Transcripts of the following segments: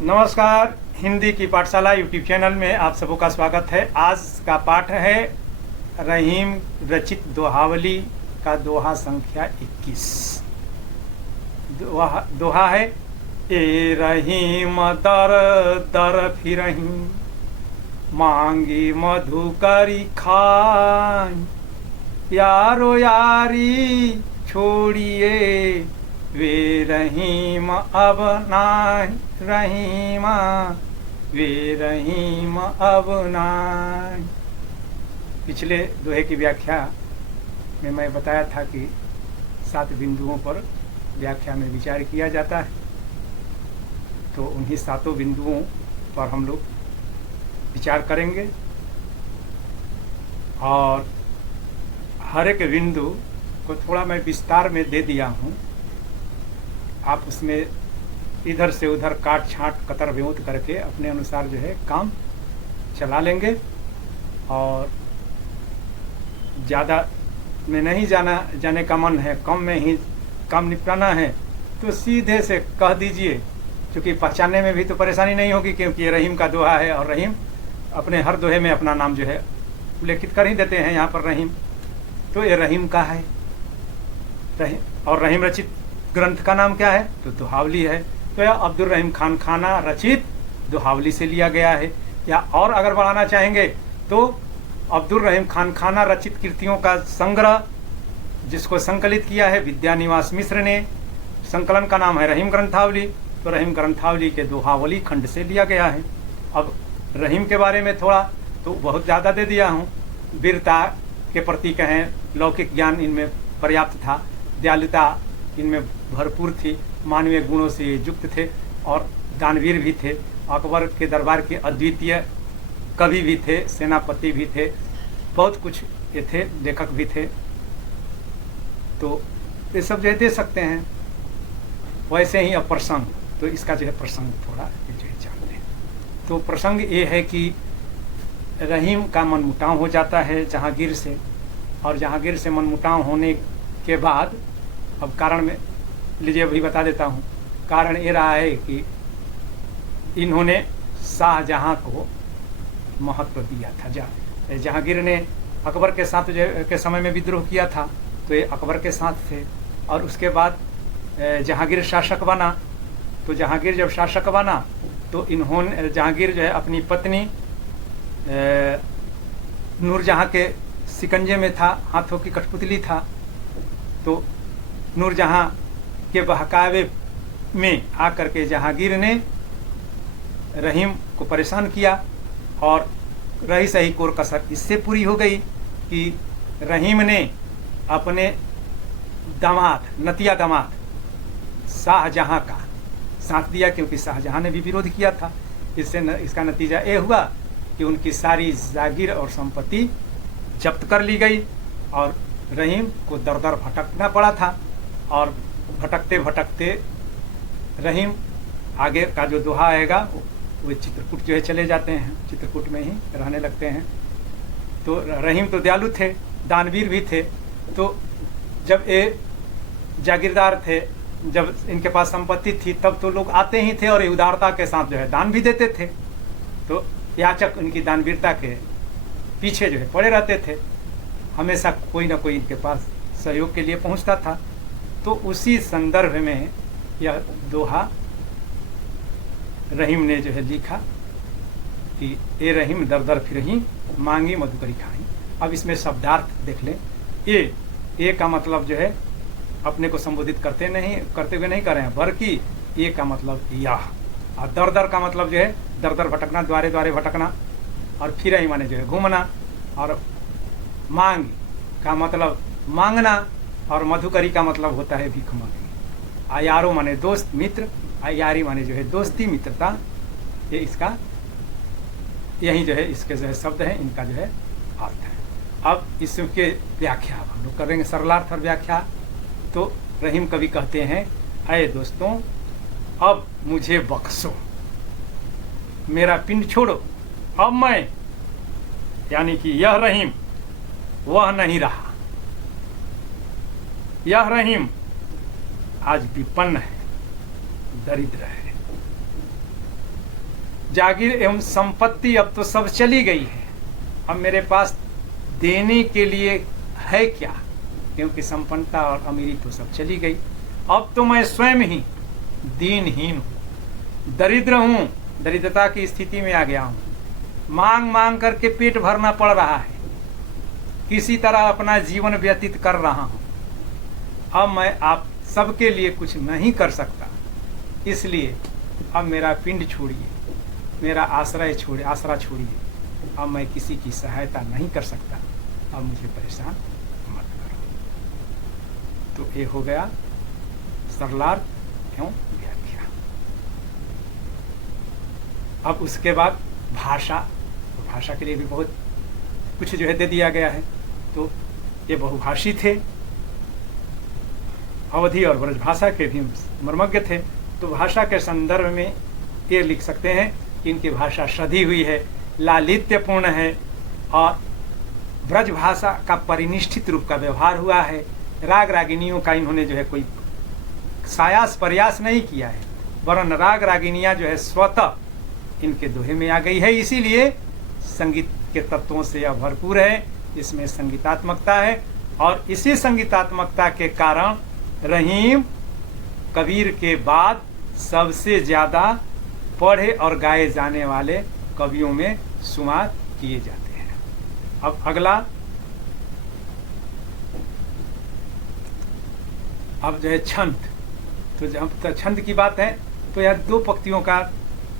नमस्कार। हिंदी की पाठशाला यूट्यूब चैनल में आप सबों का स्वागत है। आज का पाठ है रहीम रचित दोहावली का दोहा संख्या 21। दोहा है, ए रहीम दर दर फिरहीं, मांगी मधु करी खाई, यारो यारी छोड़िए, वे रहीम अब नाहीं रहीमा, वे रहीम अब नाहीं। पिछले दोहे की व्याख्या में मैं बताया था कि 7 बिंदुओं पर व्याख्या में विचार किया जाता है, तो उन्हीं 7 बिंदुओं पर हम लोग विचार करेंगे और हर एक बिंदु को थोड़ा मैं विस्तार में दे दिया हूँ। आप उसमें इधर से उधर काट छांट कतर विमुत करके अपने अनुसार जो है काम चला लेंगे और ज़्यादा में नहीं जाने का मन है, कम में ही काम निपटाना है तो सीधे से कह दीजिए, क्योंकि पहचानने में भी तो परेशानी नहीं होगी, क्योंकि ये रहीम का दोहा है और रहीम अपने हर दोहे में अपना नाम जो है उल्लेखित कर ही देते हैं। यहाँ पर रहीम, तो ये रहीम का है। और रहीम रचित ग्रंथ का नाम क्या है? तो दोहावली है। तो यह अब्दुल रहीम खान खाना रचित दोहावली से लिया गया है। या और अगर बढ़ाना चाहेंगे तो अब्दुल रहीम खान खाना रचित कृतियों का संग्रह, जिसको संकलित किया है विद्यानिवास मिश्र ने, संकलन का नाम है रहीम ग्रंथावली। तो रहीम ग्रंथावली के दोहावली खंड से लिया गया है। अब रहीम के बारे में थोड़ा तो बहुत ज़्यादा दे दिया हूँ। वीरता के प्रति कहें, लौकिक ज्ञान इनमें पर्याप्त था, दयालुता इनमें भरपूर थी, मानवीय गुणों से ये युक्त थे और दानवीर भी थे। अकबर के दरबार के अद्वितीय कवि भी थे, सेनापति भी थे, बहुत कुछ ये थे, लेखक भी थे। तो ये सब जो है दे सकते हैं। वैसे ही अब प्रसंग, तो इसका जो है प्रसंग थोड़ा जो है जानते हैं। तो प्रसंग ये है कि रहीम का मनमुटाव हो जाता है जहांगीर से, और जहांगीर से मनमुटाव होने के बाद अब कारण में लीजिए अभी बता देता हूँ। कारण ये रहा है कि इन्होंने शाहजहां को महत्व दिया था। जहांगीर ने अकबर के साथ के समय में विद्रोह किया था, तो ये अकबर के साथ थे। और उसके बाद जहांगीर शासक बना। तो जहांगीर जब शासक बना तो इन्होंने, जहांगीर जो है अपनी पत्नी नूरजहां के शिकंजे में था, हाथों की कठपुतली था। तो नूरजहां के बहकावे में आकर के जहांगीर ने रहीम को परेशान किया और रही सही कोर कसर इससे पूरी हो गई कि रहीम ने अपने दामाद, नतिया दामाद शाहजहां का साथ दिया, क्योंकि शाहजहां ने भी विरोध किया था। इसका नतीजा ये हुआ कि उनकी सारी जागीर और संपत्ति जब्त कर ली गई और रहीम को दर दर भटकना पड़ा था। और भटकते भटकते रहीम आगे का जो दोहा आएगा वो चित्रकूट जो है चले जाते हैं, चित्रकूट में ही रहने लगते हैं। तो रहीम तो दयालु थे, दानवीर भी थे। तो जब ये जागीरदार थे, जब इनके पास संपत्ति थी, तब तो लोग आते ही थे और उदारता के साथ जो है दान भी देते थे। तो याचक इनकी दानवीरता के पीछे जो है पड़े रहते थे, हमेशा कोई ना कोई इनके पास सहयोग के लिए पहुंचता था। तो उसी संदर्भ में यह दोहा रहीम ने जो है लिखा कि ए रहीम दर दर फिरहीं, मांगी मधु करी खाई। अब इसमें शब्दार्थ देख लें। ए का मतलब जो है अपने को संबोधित करते हुए नहीं कर रहे हैं, बल्कि ए का मतलब यह, और दर दर का मतलब जो है दर दर भटकना, द्वारे द्वारे भटकना, और फिरहीं माने जो है घूमना, और मांग का मतलब मांगना, और मधुकरी का मतलब होता है भीख मांगनी। आयारो माने दोस्त मित्र, आयारी माने जो है दोस्ती मित्रता। ये इसका यही जो है इसके जो है शब्द हैं, इनका जो है अर्थ है। अब इसके व्याख्या हम लोग करेंगे, सरलार्थ और व्याख्या। तो रहीम कवि कहते हैं, अय दोस्तों अब मुझे बख्शो, मेरा पिंड छोड़ो, अब मैं, यानी कि यह रहीम वह नहीं रहा। यह रहीम आज विपन्न है, दरिद्र है, जागीर एवं संपत्ति अब तो सब चली गई है, अब मेरे पास देने के लिए है क्या, क्योंकि संपन्नता और अमीरी तो सब चली गई। अब तो मैं स्वयं ही दीनहीन हूँ, दरिद्र हूँ, दरिद्रता की स्थिति में आ गया हूँ, मांग मांग करके पेट भरना पड़ रहा है, किसी तरह अपना जीवन व्यतीत कर रहा हूँ। अब मैं आप सबके लिए कुछ नहीं कर सकता, इसलिए अब मेरा पिंड छोड़िए, मेरा आश्रय छोड़िए, आसरा छोड़िए, अब मैं किसी की सहायता नहीं कर सकता, अब मुझे परेशान मत करो। तो ये हो गया सरलार्थ एवं व्याख्या। अब उसके बाद भाषा, तो भाषा के लिए भी बहुत कुछ जो है दे दिया गया है। तो ये बहुभाषी थे, अवधि और ब्रजभाषा के भी मर्मज्ञ थे। तो भाषा के संदर्भ में ये लिख सकते हैं कि इनकी भाषा सधी हुई है, लालित्यपूर्ण है और ब्रज भाषा का परिनिष्ठित रूप का व्यवहार हुआ है। राग रागिनियों का इन्होंने जो है कोई सायास प्रयास नहीं किया है, वरन राग रागिनियाँ जो है स्वतः इनके दोहे में आ गई है, इसीलिए संगीत के तत्वों से यह भरपूर है, इसमें संगीतात्मकता है। और इसी संगीतात्मकता के कारण रहीम कबीर के बाद सबसे ज़्यादा पढ़े और गाए जाने वाले कवियों में शुमार किए जाते हैं। अब अगला, अब जो है छंद, तो जब तक छंद की बात है तो यह दो पंक्तियों का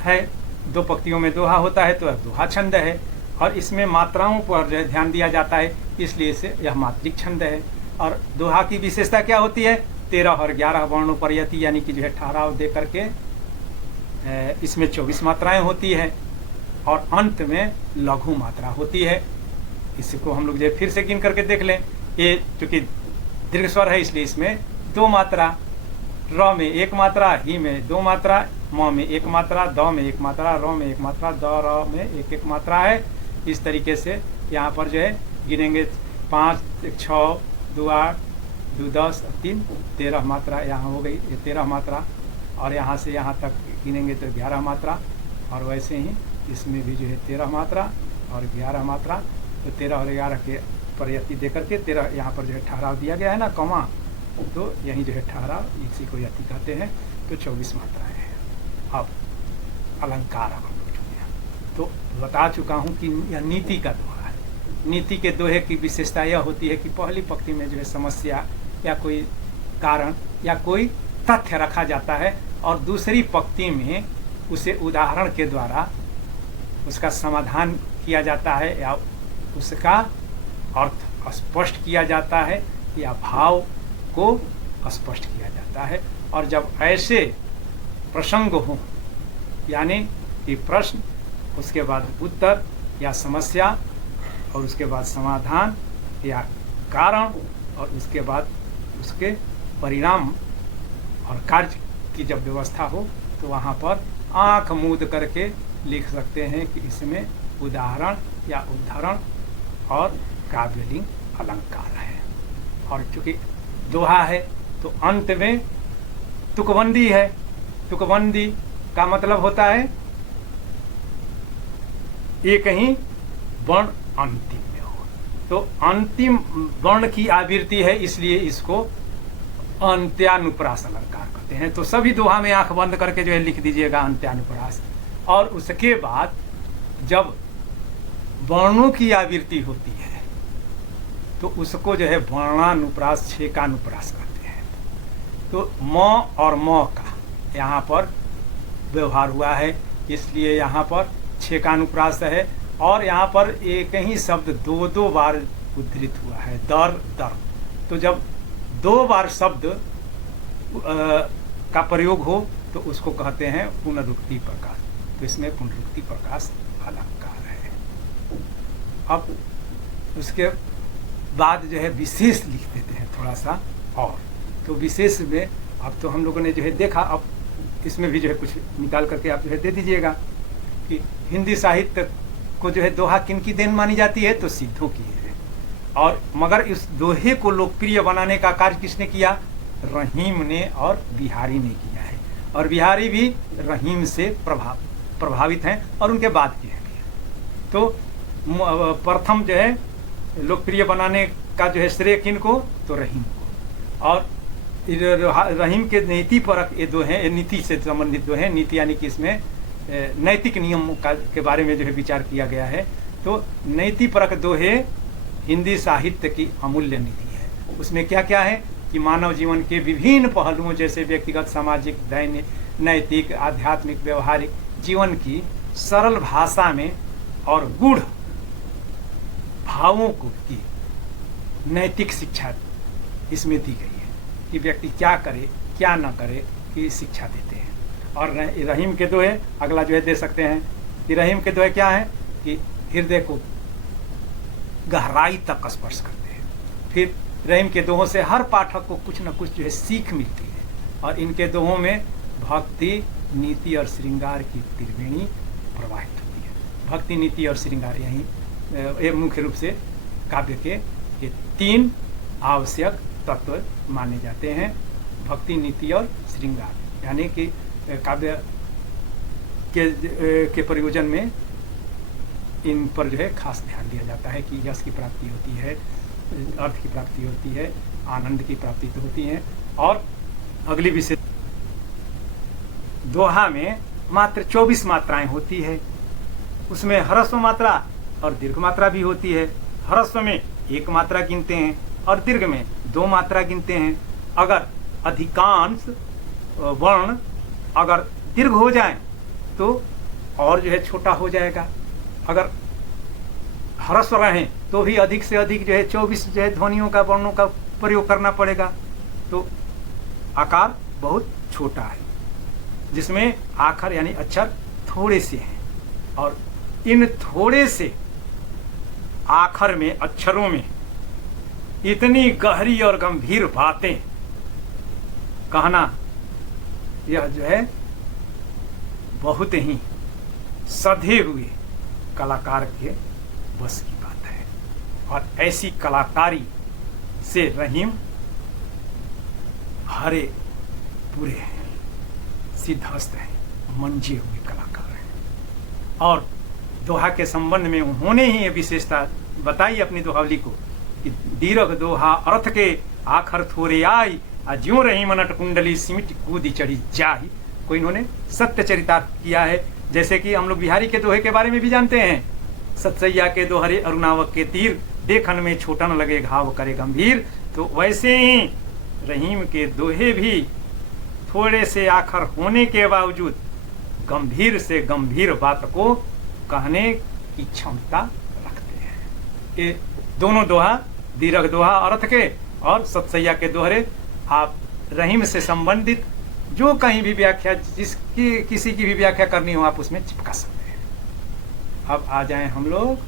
है, दो पंक्तियों में दोहा होता है, तो यह दोहा छंद है और इसमें मात्राओं पर जो है ध्यान दिया जाता है, इसलिए से यह मात्रिक छंद है। और दोहा की विशेषता क्या होती है, 13 और 11 वर्णों पर यति, यानी कि जो है ठहराव दे करके इसमें 24 मात्राएं होती है और अंत में लघु मात्रा होती है। इसको हम लोग जो फिर से गिन करके देख लें। ये चूंकि दीर्घ स्वर है इसलिए इसमें 2 मात्रा, र में 1 मात्रा, ही में 2 मात्रा, म में 1 मात्रा, द में 1 मात्रा, र में 1 मात्रा, द र में 1 मात्रा है। इस तरीके से यहाँ पर जो है गिनेंगे 5, 1, 6, 2, 8, 2, 10, 3, 13 मात्रा यहाँ हो गई, ये 13 मात्रा। और यहाँ से यहाँ तक गिनेंगे तो 11 मात्रा, और वैसे ही इसमें भी जो है 13 मात्रा और 11 मात्रा। तो 13 और 11 के पर यति दे करके 13 यहाँ पर जो है ठहराव दिया गया है ना, कौमा, तो यहीं जो है ठहराव, इसी को यति कहते हैं। तो 24 मात्राएं हैं। अब अलंकार अब हम लोग तो बता चुका हूँ कि यह नीति का दोहा है। नीति के दोहे की विशेषता यह होती है कि पहली पंक्ति में जो है समस्या या कोई कारण या कोई तथ्य रखा जाता है और दूसरी पंक्ति में उसे उदाहरण के द्वारा उसका समाधान किया जाता है या उसका अर्थ स्पष्ट किया जाता है या भाव को स्पष्ट किया जाता है। और जब ऐसे प्रसंग हो, यानी कि प्रश्न, उसके बाद उत्तर या समस्या और उसके बाद समाधान या कारण और उसके बाद उसके परिणाम और कार्य की जब व्यवस्था हो, तो वहाँ पर आँख मूंद करके लिख सकते हैं कि इसमें उदाहरण या उद्धरण और काव्यलिंग अलंकार है। और चूँकि दोहा है तो अंत में तुकबंदी है। तुकबंदी का मतलब होता है एक ही वर्ण अंतिम में हो, तो अंतिम वर्ण की आवृत्ति है, इसलिए इसको अंत्यानुप्रास अलंकार कहते हैं। तो सभी दोहा में आंख बंद करके जो है लिख दीजिएगा अंत्यानुप्रास। और उसके बाद जब वर्णों की आवृत्ति होती है तो उसको जो है वर्णानुप्रास, छेकानुप्रास कहते हैं। तो म और म का यहाँ पर व्यवहार हुआ है, इसलिए यहाँ पर छेकानुप्रास है। और यहाँ पर एक ही शब्द 2 बार उद्धृत हुआ है, दर दर। तो जब 2 बार शब्द का प्रयोग हो तो उसको कहते हैं पुनरुक्ति प्रकाश। तो इसमें पुनरुक्ति प्रकाश अलंकार है। अब उसके बाद जो है विशेष लिख देते हैं थोड़ा सा। और तो विशेष में अब तो हम लोगों ने जो है देखा, अब इसमें भी जो है कुछ निकाल करके आप जो है दे दीजिएगा कि हिंदी साहित्य को जो है दोहा किन की देन मानी जाती है, तो सिद्धों की है। और मगर इस दोहे को लोकप्रिय बनाने का कार्य किसने किया, रहीम ने और बिहारी ने किया है। और बिहारी भी रहीम से प्रभावित हैं और उनके बाद की हैं। तो प्रथम जो है लोकप्रिय बनाने का जो है श्रेय किनको, तो रहीम को। और रहीम के नीति परक ये दो हैं, नीति से संबंधित दो हैं। नीति यानी कि इसमें नैतिक नियम के बारे में जो है विचार किया गया है। तो नीति परक दोहे हिंदी साहित्य की अमूल्य नीति है। उसमें क्या क्या है कि मानव जीवन के विभिन्न पहलुओं जैसे व्यक्तिगत, सामाजिक, दैनिक, नैतिक, आध्यात्मिक, व्यवहारिक जीवन की सरल भाषा में और गूढ़ भावों को की नैतिक शिक्षा इसमें दी गई है कि व्यक्ति क्या करे क्या न करे की शिक्षा देते हैं। और रहीम के दोहे अगला जो है दे सकते हैं कि रहीम के दोहे क्या है कि हृदय को गहराई तक स्पर्श करते हैं। फिर रहीम के दोहों से हर पाठक को कुछ न कुछ जो है सीख मिलती है। और इनके दोहों में भक्ति, नीति और श्रृंगार की त्रिवेणी प्रवाहित होती है। भक्ति, नीति और श्रृंगार यही मुख्य रूप से काव्य के ये तीन आवश्यक तत्व माने जाते हैं। भक्ति, नीति और श्रृंगार, यानी कि काव्य के प्रयोजन में इन पर जो है खास ध्यान दिया जाता है कि यश की प्राप्ति होती है, अर्थ की प्राप्ति होती है, आनंद की प्राप्ति तो होती है। और अगली विषय दोहा में मात्र 24 मात्राएं होती है। उसमें ह्रस्व मात्रा और दीर्घ मात्रा भी होती है। ह्रस्व में 1 मात्रा गिनते हैं और दीर्घ में 2 मात्रा गिनते हैं। अगर अधिकांश वर्ण अगर दीर्घ हो जाए तो और जो है छोटा हो जाएगा। अगर ह्रस्व रहें तो भी अधिक से अधिक जो है 24 जो है ध्वनियों का, वर्णों का प्रयोग करना पड़ेगा। तो आकार बहुत छोटा है जिसमें आखर यानी अक्षर थोड़े से हैं। और इन थोड़े से आखर में, अक्षरों में इतनी गहरी और गंभीर बातें कहना, यह जो है बहुत ही सधे हुए कलाकार के बस की बात है। और ऐसी कलाकारी से रहीम हरे पूरे हैं, सिद्धहस्त हैं, मंजे हुए कलाकार हैं। और दोहा के संबंध में उन्होंने ही ये विशेषता बताई अपनी दोहावली को कि दीर्घ दोहा अर्थ के आखर थोरे आई, ज्यों रहीम नट कुंडली सिमट कूदी चढ़ी जाही। कोई इन्होंने सत्य चरितार्थ किया है। जैसे कि हम लोग बिहारी के दोहे के बारे में भी जानते हैं, सतसैया के दोहरे अरुणावक के तीर, देखन में छोटन लगे घाव करे गंभीर। तो वैसे ही रहीम के दोहे भी थोड़े से आखर होने के बावजूद गंभीर से गंभीर बात को कहने की क्षमता रखते हैं। ये दोनों दोहा, दीर्घ दोहा अर्थ के और सतसैया के दोहरे, आप रहीम से संबंधित जो कहीं भी व्याख्या, जिसकी किसी की भी व्याख्या करनी हो आप उसमें चिपका सकते हैं। अब आ जाएं हम लोग